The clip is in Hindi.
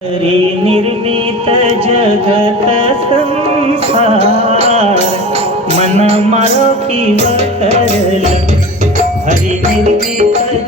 हरि निर्मित जगत संसार मन मारो की वतरल हरि निर्मित